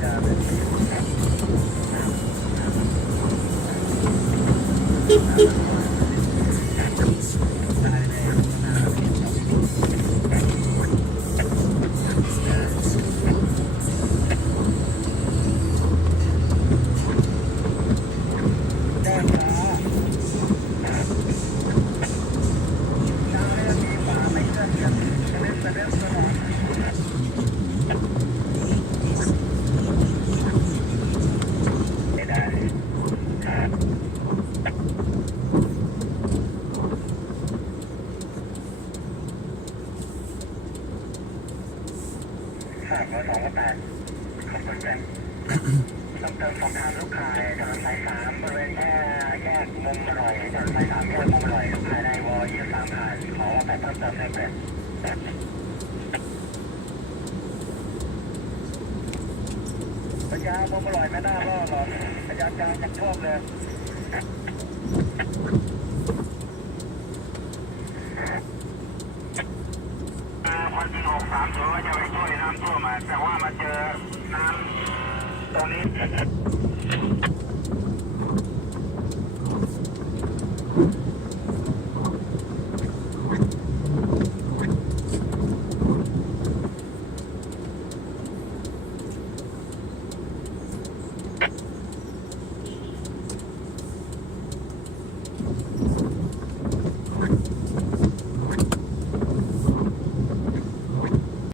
328ขอบคุณแจ้งต้องเติมสอบถามลูกค้าจากสาย3บริเวณแยกมุมอร่อยจากสาย3แยกมุมอร่อยภายในว23ผ่านขอว่า8เพิ่มเติมได้เป็นระยะมุมอร่อยไม่น่ารอดหรอกระยะกลางยังท่วมเลยคนที่630ว่าจะไปช่วยน้ำท่วมแต่ว่ามาเจอน้ำตรงนี้